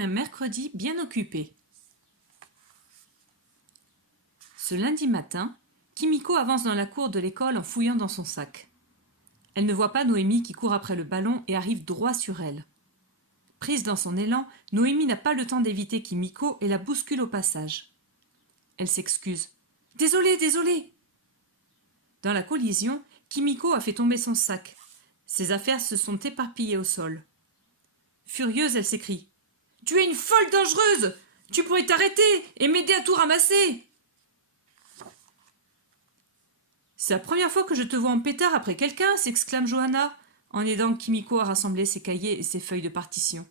Un mercredi bien occupé. Ce lundi matin, Kimiko avance dans la cour de l'école en fouillant dans son sac. Elle ne voit pas Noémie qui court après le ballon et arrive droit sur elle. Prise dans son élan, Noémie n'a pas le temps d'éviter Kimiko et la bouscule au passage. Elle s'excuse. « Désolée, désolée !» Dans la collision, Kimiko a fait tomber son sac. Ses affaires se sont éparpillées au sol. Furieuse, elle s'écrie. « Tu es une folle dangereuse! Tu pourrais t'arrêter et m'aider à tout ramasser !» « C'est la première fois que je te vois en pétard après quelqu'un !» s'exclame Johanna, en aidant Kimiko à rassembler ses cahiers et ses feuilles de partition.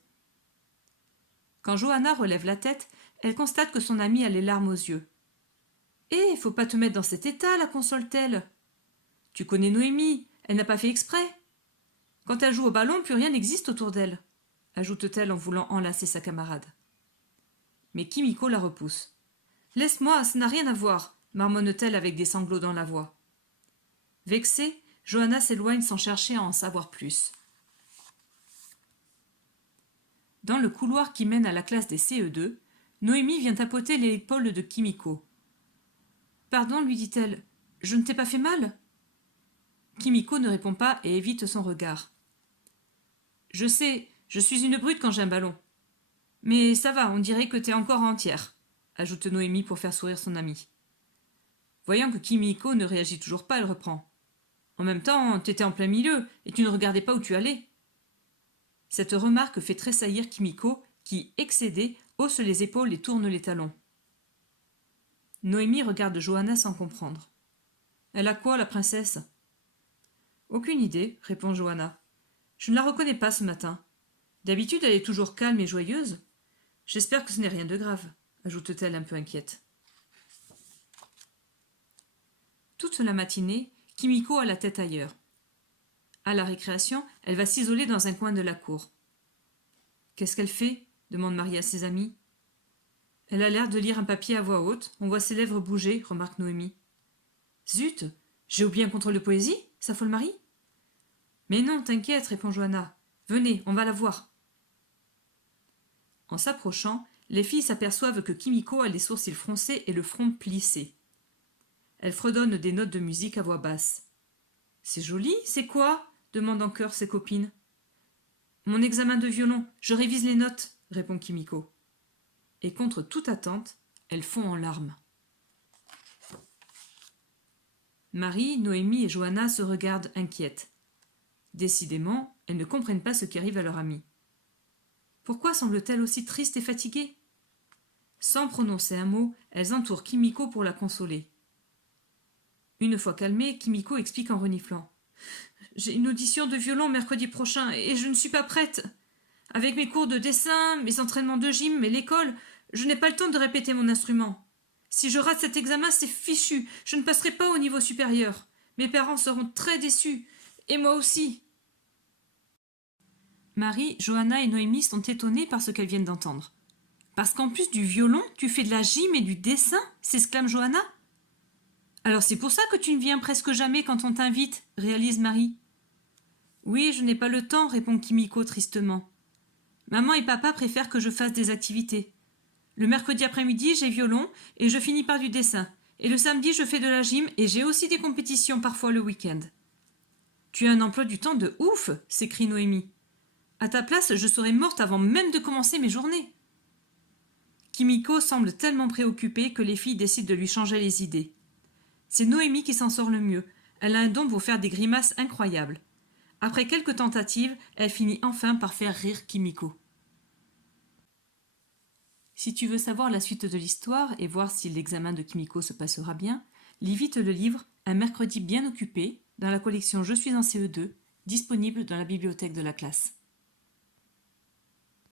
Quand Johanna relève la tête, elle constate que son amie a les larmes aux yeux. « Hé, faut pas te mettre dans cet état, la console-t-elle. Tu connais Noémie, elle n'a pas fait exprès. Quand elle joue au ballon, plus rien n'existe autour d'elle, ajoute-t-elle en voulant enlacer sa camarade. Mais Kimiko la repousse. « Laisse-moi, ça n'a rien à voir, marmonne-t-elle avec des sanglots dans la voix. Vexée, Johanna s'éloigne sans chercher à en savoir plus. Dans le couloir qui mène à la classe des CE2, Noémie vient tapoter l'épaule de Kimiko. « Pardon, lui dit-elle, je ne t'ai pas fait mal ?» Kimiko ne répond pas et évite son regard. « Je sais, je suis une brute quand j'ai un ballon. Mais ça va, on dirait que t'es encore entière, » ajoute Noémie pour faire sourire son amie. Voyant que Kimiko ne réagit toujours pas, elle reprend. « En même temps, t'étais en plein milieu et tu ne regardais pas où tu allais. » Cette remarque fait tressaillir Kimiko qui, excédée, hausse les épaules et tourne les talons. Noémie regarde Johanna sans comprendre. « Elle a quoi, la princesse ?»« Aucune idée, » répond Johanna. « Je ne la reconnais pas ce matin. D'habitude, elle est toujours calme et joyeuse. J'espère que ce n'est rien de grave, » ajoute-t-elle un peu inquiète. Toute la matinée, Kimiko a la tête ailleurs. À la récréation, elle va s'isoler dans un coin de la cour. « Qu'est-ce qu'elle fait ?» demande Marie à ses amis. « Elle a l'air de lire un papier à voix haute. On voit ses lèvres bouger, » remarque Noémie. « Zut, j'ai oublié un contrôle de poésie, sa folle Marie ?»« Mais non, t'inquiète, » répond Johanna. « Venez, on va la voir. » En s'approchant, les filles s'aperçoivent que Kimiko a les sourcils froncés et le front plissé. Elle fredonne des notes de musique à voix basse. « C'est joli, c'est quoi ?» demandent en chœur ses copines. « Mon examen de violon, je révise les notes, » répond Kimiko. Et contre toute attente, elle fond en larmes. Marie, Noémie et Johanna se regardent inquiètes. Décidément, elles ne comprennent pas ce qui arrive à leur amie. Pourquoi semble-t-elle aussi triste et fatiguée ? Sans prononcer un mot, elles entourent Kimiko pour la consoler. Une fois calmée, Kimiko explique en reniflant. « J'ai une audition de violon mercredi prochain et je ne suis pas prête. Avec mes cours de dessin, mes entraînements de gym et l'école, je n'ai pas le temps de répéter mon instrument. Si je rate cet examen, c'est fichu, je ne passerai pas au niveau supérieur. Mes parents seront très déçus, et moi aussi. » Marie, Johanna et Noémie sont étonnées par ce qu'elles viennent d'entendre. « Parce qu'en plus du violon, tu fais de la gym et du dessin ?» s'exclame Johanna. « Alors c'est pour ça que tu ne viens presque jamais quand on t'invite » réalise Marie. « Oui, je n'ai pas le temps » répond Kimiko tristement. « Maman et papa préfèrent que je fasse des activités. Le mercredi après-midi, j'ai violon et je finis par du dessin. Et le samedi, je fais de la gym et j'ai aussi des compétitions parfois le week-end. »« Tu as un emploi du temps de ouf !» s'écrie Noémie. « À ta place, je serais morte avant même de commencer mes journées. » Kimiko semble tellement préoccupée que les filles décident de lui changer les idées. C'est Noémie qui s'en sort le mieux. Elle a un don pour faire des grimaces incroyables. Après quelques tentatives, elle finit enfin par faire rire Kimiko. Si tu veux savoir la suite de l'histoire et voir si l'examen de Kimiko se passera bien, lis vite le livre « Un mercredi bien occupé » dans la collection Je suis en CE2, disponible dans la bibliothèque de la classe.